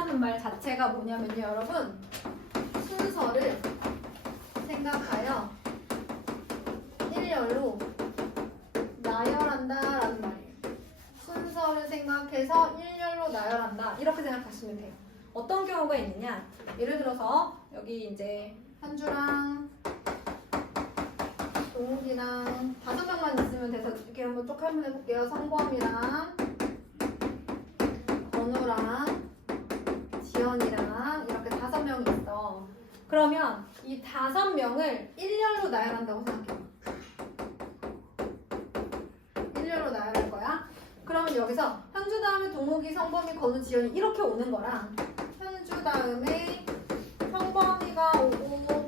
순서라는 말 자체가 뭐냐면요, 여러분. 순서를 생각하여 일렬로 나열한다라는 말이에요. 순서를 생각해서 일렬로 나열한다. 이렇게 생각하시면 돼요. 어떤 경우가 있느냐? 예를 들어서 여기 이제 현주랑 동욱이랑 5명만 있으면 돼서 이렇게 한번 쭉 한번 해볼게요. 성범이랑 건우랑 지연이랑 이렇게 5명이 있어. 그러면 이 5명을 일렬로 나열한다고 생각해요. 일렬로 나열할 거야. 그러면 여기서 현주 다음에 동욱이, 성범이, 건우, 지연이 이렇게 오는 거랑 현주 다음에 성범이가 오고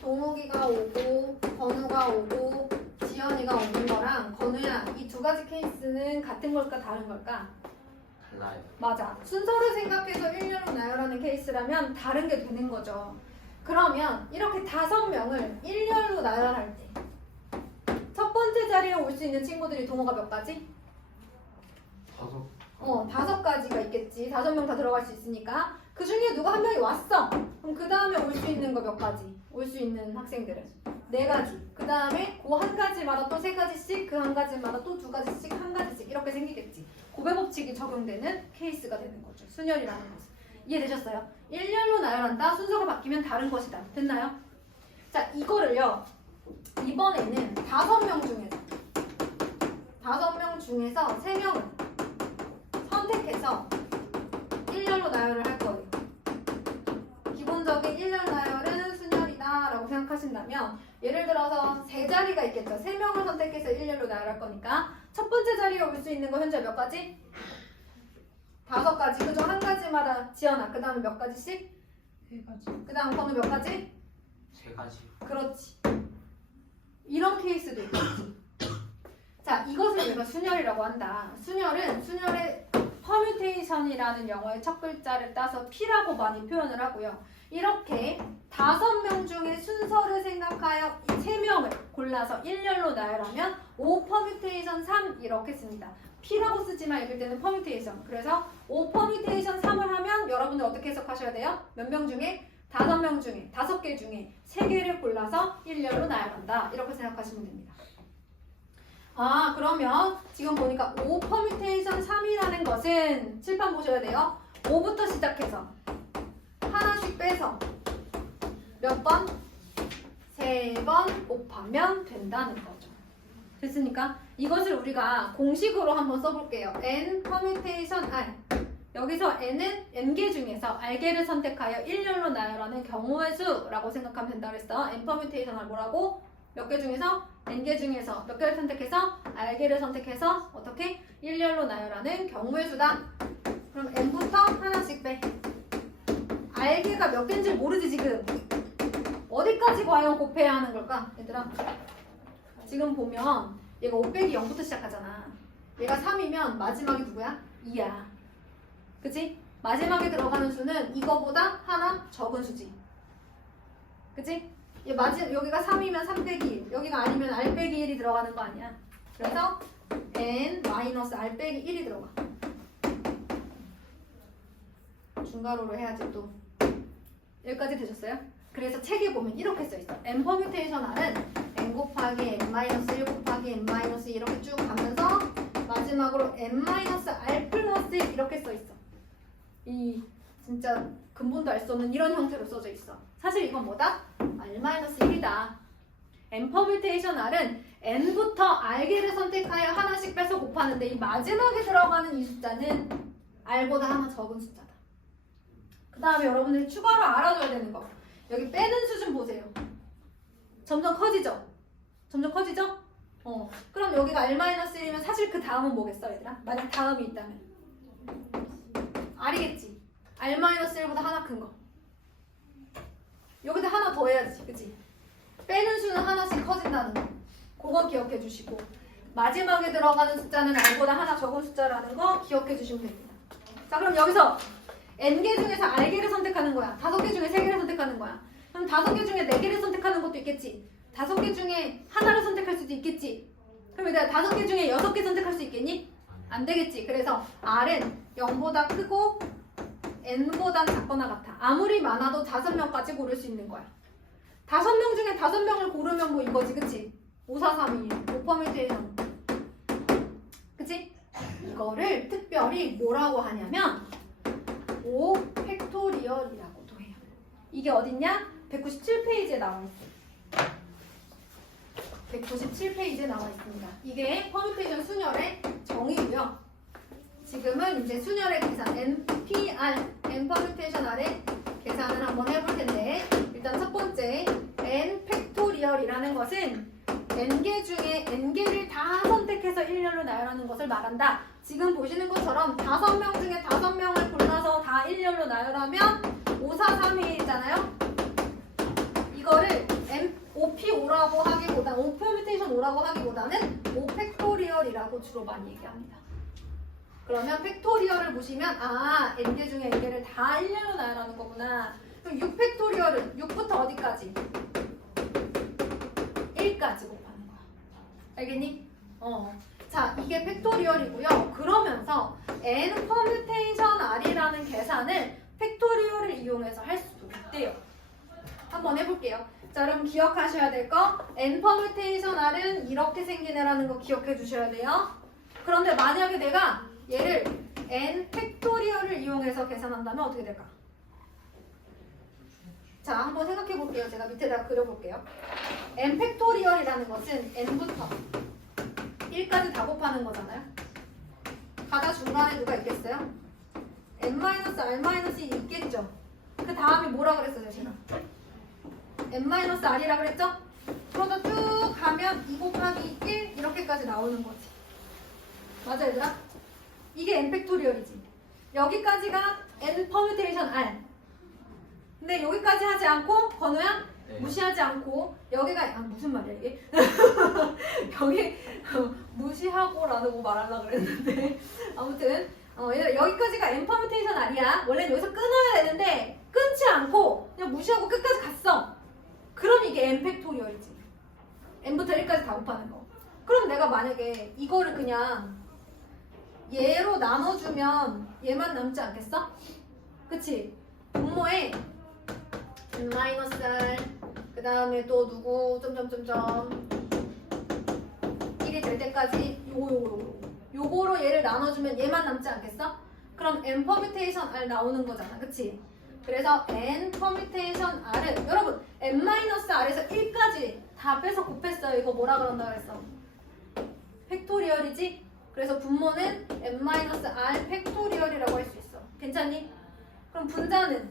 동욱이가 오고 건우가 오고 지연이가 오는 거랑 건우야, 이 두 가지 케이스는 같은 걸까 다른 걸까? 달라요. 맞아. 순서를 생각해서 일렬로 나열하는 케이스라면 다른 게 되는 거죠. 그러면 이렇게 5명을 일렬로 나열할 때 첫 번째 자리에 올 수 있는 친구들이 동호가 몇 가지? 5가지가 있겠지. 5명 다 들어갈 수 있으니까. 그 중에 누가 한 명이 왔어. 그럼 그 다음에 올 수 있는 거 몇 가지? 올 수 있는 학생들은 4가지. 그 다음에 그 한 가지마다 또 3가지씩, 그 한 가지마다 또 2가지씩, 1가지씩 이렇게 생기겠지. 고배 법칙이 적용되는 케이스가 되는 거죠. 순열이라는 것은. 이해되셨어요? 일렬로 나열한다. 순서가 바뀌면 다른 것이다. 됐나요? 자, 이거를요. 이번에는 5명 중에서 3명을 선택해서 일렬로 나열을 할 거예요. 기본적인 일렬 나열은 순열이다 라고 생각하신다면 예를 들어서 3자리가 있겠죠. 3명을 선택해서 일렬로 나열할 거니까 첫 번째 자리에 올 수 있는 거 현재 몇 가지? 5가지. 그중 한 가지마다 지연아. 그 다음에 몇 가지씩? 3가지. 그 다음 건우 몇 가지? 3가지. 그렇지. 이런 케이스도 있겠지. 자, 이것을 우리가 순열이라고 한다. 순열의 퍼뮤테이션이라는 영어의 첫 글자를 따서 P라고 많이 표현을 하고요. 이렇게 5명 중에 순서를 생각하여 이 3명을 골라서 일렬로 나열하면 5 퍼뮤테이션 3 이렇게 씁니다. P라고 쓰지만 읽을 때는 퍼뮤테이션. 그래서 5 퍼뮤테이션 3을 하면 여러분들 어떻게 해석하셔야 돼요? 몇 명 중에? 5명 중에, 5개 중에 3개를 골라서 일렬로 나열한다. 이렇게 생각하시면 됩니다. 아, 그러면 지금 보니까 5 퍼뮤테이션 3이라는 것은 칠판 보셔야 돼요. 5부터 시작해서 하나씩 빼서 몇 번? 3번 곱하면 된다는 거죠. 됐습니까? 이것을 우리가 공식으로 한번 써볼게요. n 퍼뮤테이션 r. 여기서 n은 n개 중에서 r개를 선택하여 일렬로 나열하는 경우의 수라고 생각하면 된다 그랬어. n 퍼뮤테이션 r 뭐라고? 몇 개 중에서? n개 중에서 몇 개를 선택해서? r개를 선택해서 어떻게? 일렬로 나열하는 경우의 수다. 그럼 n부터 하나씩 빼. r개가 몇 개인지 모르지 지금. 어디까지 과연 곱해야 하는 걸까? 얘들아 지금 보면 얘가 5 빼기 0부터 시작하잖아. 얘가 3이면 마지막이 누구야? 2야. 그치? 마지막에 들어가는 수는 이거보다 하나 적은 수지. 그치? 여기가 3이면 3 빼기 1, 여기가 아니면 r 빼기 1이 들어가는 거 아니야. 그래서 n 마이너스 r 빼기 1이 들어가. 중괄호로 해야지 또. 여기까지 되셨어요? 그래서 책에 보면 이렇게 써있어. n 퍼뮤테이션 r은 n 곱하기 n 마이너스 1 곱하기 n 마이너스 이렇게 쭉 가면서 마지막으로 n 마이너스 r 플러스 1 이렇게 써있어. 이 진짜 근본도 알 수 없는 이런 형태로 써져 있어. 사실 이건 뭐다? r-1이다. n 퍼뮤테이션 r은 n부터 r개를 선택하여 하나씩 빼서 곱하는데 이 마지막에 들어가는 이 숫자는 r보다 하나 적은 숫자다. 그 다음에 여러분들이 추가로 알아줘야 되는 거. 여기 빼는 수 좀 보세요. 점점 커지죠? 점점 커지죠? 그럼 여기가 r-1이면 사실 그 다음은 뭐겠어 얘들아? 만약 다음이 있다면 r이겠지. r-1보다 하나 큰 거. 여기다 하나 더 해야지. 그치? 빼는 수는 하나씩 커진다는 거. 그거 기억해 주시고 마지막에 들어가는 숫자는 r보다 하나 적은 숫자라는 거 기억해 주시면 됩니다. 자, 그럼 여기서 n개 중에서 r개를 선택하는 거야. 5개 중에 3개를 선택하는 거야. 그럼 5개 중에 4개를 선택하는 것도 있겠지. 5개 중에 하나를 선택할 수도 있겠지. 그럼 내가 5개 중에 6개 선택할 수 있겠니? 안 되겠지. 그래서 r은 0보다 크고 n보단 작거나 같아. 아무리 많아도 5명까지 고를 수 있는 거야. 5명 중에 5명을 고르면 뭐 이거지, 그치? 5, 4, 3, 2, 5 퍼뮤테이션. 그치? 이거를 특별히 뭐라고 하냐면 5 팩토리얼이라고도 해요. 이게 어딨냐? 197페이지에 나와 있어. 197페이지에 나와 있습니다. 이게 퍼뮤테이션 순열의 정의고요. 지금은 이제 순열의 계산, NPR, N 퍼뮤테이션 아래 계산을 한번 해볼 텐데, 일단 첫 번째, N 팩토리얼이라는 것은 N개 중에 N개를 다 선택해서 일렬로 나열하는 것을 말한다. 지금 보시는 것처럼 5명 중에 5명을 골라서 다 일렬로 나열하면 5, 4, 3, 2잖아요. 이거를 OP5라고 하기보다, O 퍼뮤테이션 5라고 하기보다는 O 팩토리얼이라고 주로 많이 얘기합니다. 그러면 팩토리얼을 보시면 n개 중에 n개를 다 일렬로 나열하는 거구나. 그럼 6 팩토리얼은 6부터 어디까지? 1까지 곱하는 거야. 알겠니? 자, 이게 팩토리얼이고요. 그러면서 n 퍼뮤테이션 r이라는 계산을 팩토리얼을 이용해서 할 수도 있대요. 한번 해볼게요. 자, 그럼 기억하셔야 될 거, n 퍼뮤테이션 r은 이렇게 생긴 애라는 거 기억해 주셔야 돼요. 그런데 만약에 내가 얘를 n 팩토리얼을 이용해서 계산한다면 어떻게 될까? 자, 한번 생각해 볼게요. 제가 밑에다가 그려볼게요. n 팩토리얼이라는 것은 n부터 1까지 다 곱하는 거잖아요. 가다 중간에 누가 있겠어요? n-r-이 있겠죠? 그 다음에 뭐라 그랬어요, 제가? n-r이라 그랬죠? 그러다 쭉 가면 2 곱하기 1 이렇게까지 나오는 거지. 맞아, 얘들아? 이게 n 팩토리얼이지. 여기까지가 n 퍼뮤테이션 r. 근데 여기까지 하지 않고, 건우야? 네. 무시하지 않고, 여기가, 무슨 말이야, 이게? 여기, 무시하고라는 거 말하려고 그랬는데. 아무튼, 얘들아, 여기까지가 n 퍼뮤테이션 r이야. 원래는 여기서 끊어야 되는데, 끊지 않고, 그냥 무시하고 끝까지 갔어. 그럼 이게 n 팩토리얼이지. n부터 1까지 다 곱하는 거. 그럼 내가 만약에 이거를 그냥 얘로 나눠주면 얘만 남지 않겠어? 그치? 분모에 n-r 그 다음에 또 누구 점점점점 1이 될 때까지 요거로 얘를 나눠주면 얘만 남지 않겠어? 그럼 n 퍼뮤테이션 r 나오는 거잖아. 그치? 그래서 n 퍼뮤테이션 r은 여러분 n-r에서 1까지 다 빼서 곱했어요. 이거 뭐라 그런다 그랬어? 팩토리얼이지? 그래서 분모는 n-r 팩토리얼이라고 할 수 있어. 괜찮니? 그럼 분자는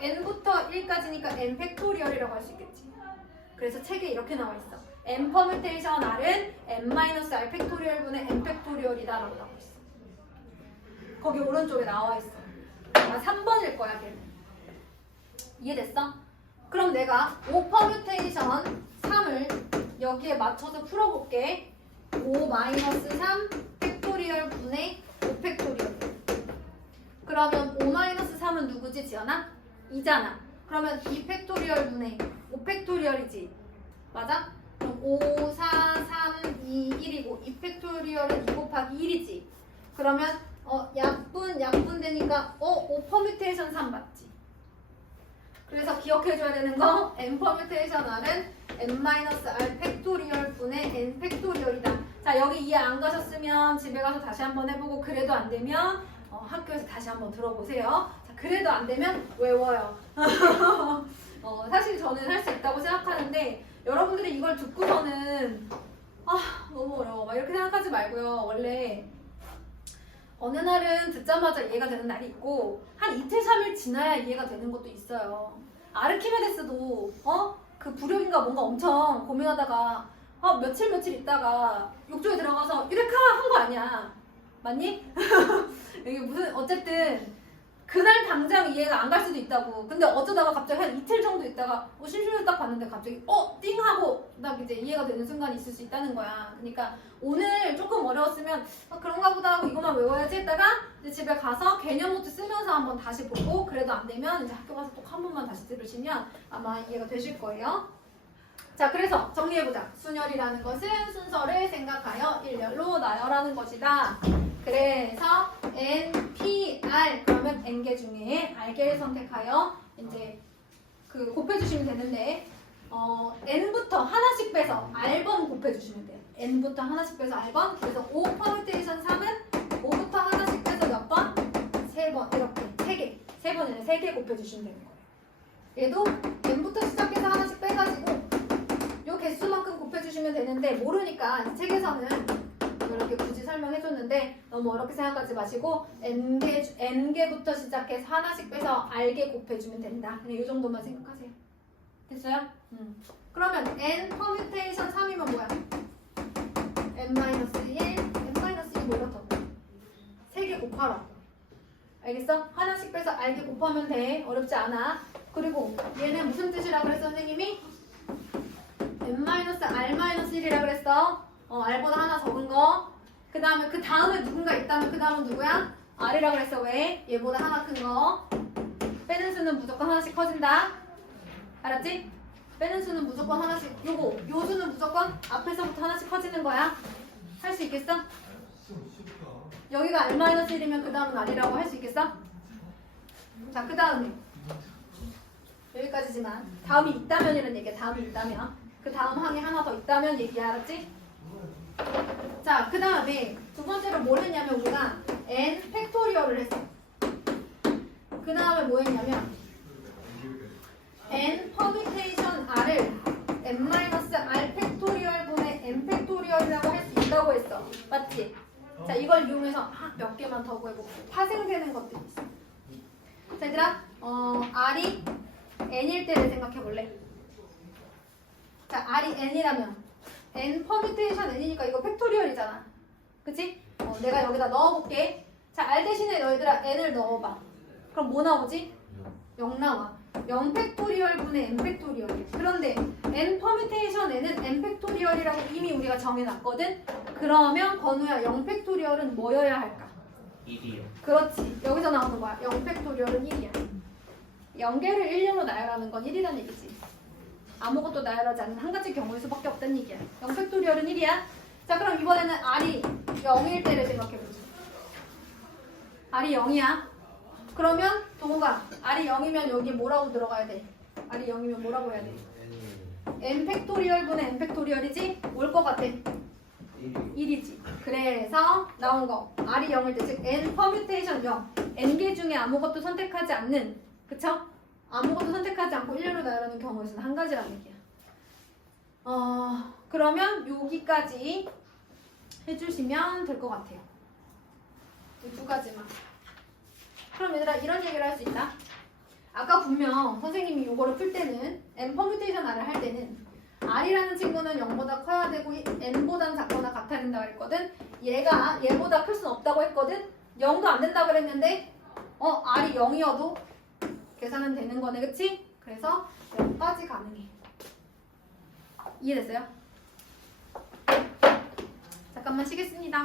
n부터 1까지니까 n 팩토리얼이라고 할 수 있겠지. 그래서 책에 이렇게 나와 있어. n 퍼뮤테이션 r은 n-r 팩토리얼분의 n 팩토리얼이다 라고 나와 있어. 거기 오른쪽에 나와 있어. 아마 3번일 거야, 걔는. 이해됐어? 그럼 내가 5 퍼뮤테이션 3을 여기에 맞춰서 풀어볼게. 5-3 팩토리얼 분의 5 팩토리얼. 그러면 5-3은 누구지, 지연아? 2잖아. 그러면 2 팩토리얼 분의 5 팩토리얼이지. 맞아? 그럼 5, 4, 3, 2, 1이고 2 팩토리얼은 2 곱하기 1이지. 그러면 약분 되니까 5 퍼뮤테이션 3 맞지? 그래서 기억해줘야 되는 거 n 퍼뮤테이션 r은 n-r 팩토리얼 분의 n 팩토리얼이다. 자, 여기 이해 안 가셨으면 집에 가서 다시 한번 해보고 그래도 안 되면 학교에서 다시 한번 들어보세요. 자, 그래도 안 되면 외워요. 사실 저는 할 수 있다고 생각하는데 여러분들이 이걸 듣고서는 너무 어려워 막 이렇게 생각하지 말고요. 원래 어느 날은 듣자마자 이해가 되는 날이 있고 한 이틀 3일 지나야 이해가 되는 것도 있어요. 아르키메데스도 그 부력인가 뭔가 엄청 고민하다가 며칠 있다가 욕조에 들어가서 유레카 한 거 아니야. 맞니? 이게 무슨 어쨌든 그날 당장 이해가 안 갈 수도 있다고. 근데 어쩌다가 갑자기 한 이틀 정도 있다가 심심해서 딱 봤는데 갑자기 띵 하고 딱 이제 이해가 되는 순간이 있을 수 있다는 거야. 그러니까 오늘 조금 어려웠으면 그런가 보다 하고 이것만 외워야지 했다가 이제 집에 가서 개념 노트 쓰면서 한번 다시 보고 그래도 안 되면 이제 학교 가서 또 한 번만 다시 들으시면 아마 이해가 되실 거예요. 자, 그래서 정리해보자. 순열이라는 것은 순서를 생각하여 일렬로 나열하는 것이다. 그래서 N, P, R 그러면 N개 중에 R개를 선택하여 이제 그 곱해주시면 되는데 N부터 하나씩 빼서 R번 곱해주시면 돼요. N부터 하나씩 빼서 R번. 그래서 5 퍼뮤테이션 3은 5부터 하나씩 빼서 몇 번? 3번. 이렇게 3개. 3번에는 3개 곱해주시면 되는 거예요. 얘도 N부터 시작해서 하나씩 빼가지고 요 개수만큼 곱해주시면 되는데 모르니까 책에서는 이렇게 굳이 설명해줬는데 너무 어렵게 생각하지 마시고 N개부터 시작해서 하나씩 빼서 R개 곱해주면 된다. 그냥 이 정도만 생각하세요. 됐어요? 그러면 N 퍼뮤테이션 3이면 뭐야? N-1, N-2 뭐 이렇다고 3개 곱하라. 알겠어? 하나씩 빼서 R개 곱하면 돼. 어렵지 않아. 그리고 얘는 무슨 뜻이라고 그랬어 선생님이? N-R-1이라고 그랬어. R보다 하나 적은 거. 그 다음에 누군가 있다면 그 다음은 누구야? R이라고 그랬어. 왜? 얘보다 하나 큰 거. 빼는 수는 무조건 하나씩 커진다. 알았지? 빼는 수는 무조건 하나씩. 요 수는 무조건 앞에서부터 하나씩 커지는 거야. 할 수 있겠어? 여기가 R-1이면 그 다음은 R이라고 할 수 있겠어? 자, 그 다음에 여기까지지만 다음이 있다면 이런 얘기야. 다음이 있다면 그 다음 항에 하나 더 있다면 얘기야. 알았지? 자, 그 다음에 두 번째로 뭘 했냐면 우리가 N 팩토리얼을 했어. 그 다음에 뭐 했냐면 N 퍼뮤테이션 R을 N-R 팩토리얼 분의 N 팩토리얼이라고 할 수 있다고 했어. 맞지? 자, 이걸 이용해서 몇 개만 더 구해보고 파생되는 것들이 있어. 자, 얘들아 R이 N일 때를 생각해볼래? 자, R이 N이라면 N 퍼뮤테이션 N이니까 이거 팩토리얼이잖아. 그치? 내가 여기다 넣어볼게. 자, R 대신에 너희들아 N을 넣어봐. 그럼 뭐 나오지? 0 나와. 0 팩토리얼 분의 N 팩토리얼. 그런데 N 퍼뮤테이션 N은 N 팩토리얼이라고 이미 우리가 정해놨거든? 그러면 건우야 0 팩토리얼은 뭐여야 할까? 1이요. 그렇지. 여기서 나오는 거야. 0 팩토리얼은 1이야. 0개를 1로 나열하는 건 1이라는 얘기지. 아무것도 나열하지 않는 한 가지 경우일 수밖에 없다는 얘기야. 0 팩토리얼은 1이야. 자, 그럼 이번에는 R이 0일 때를 생각해보자. R이 0이야. 그러면 동우가 R이 0이면 여기 뭐라고 들어가야 돼? R이 0이면 뭐라고 해야 돼? N 팩토리얼 분의 N 팩토리얼이지? 뭘 것 같아? 1이지. 그래서 나온 거 R이 0일 때 즉 N 퍼뮤테이션 0 N개 중에 아무것도 선택하지 않는 그쵸? 아무것도 선택하지 않고 1로 나열하는 경우에서는 한 가지라는 얘기야. 그러면 여기까지 해주시면 될 것 같아요. 이 두 가지만. 그럼 얘들아 이런 얘기를 할 수 있다. 아까 분명 선생님이 이거를 풀 때는 N 퍼뮤테이션 R을 할 때는 R이라는 친구는 0보다 커야 되고 N보다는 작거나 같아야 된다고 했거든. 얘가 얘보다 클 수는 없다고 했거든. 0도 안 된다고 그랬는데 R이 0이어도 계산은 되는 거네. 그치? 그래서 0까지 가능해. 이해됐어요? 잠깐만 쉬겠습니다.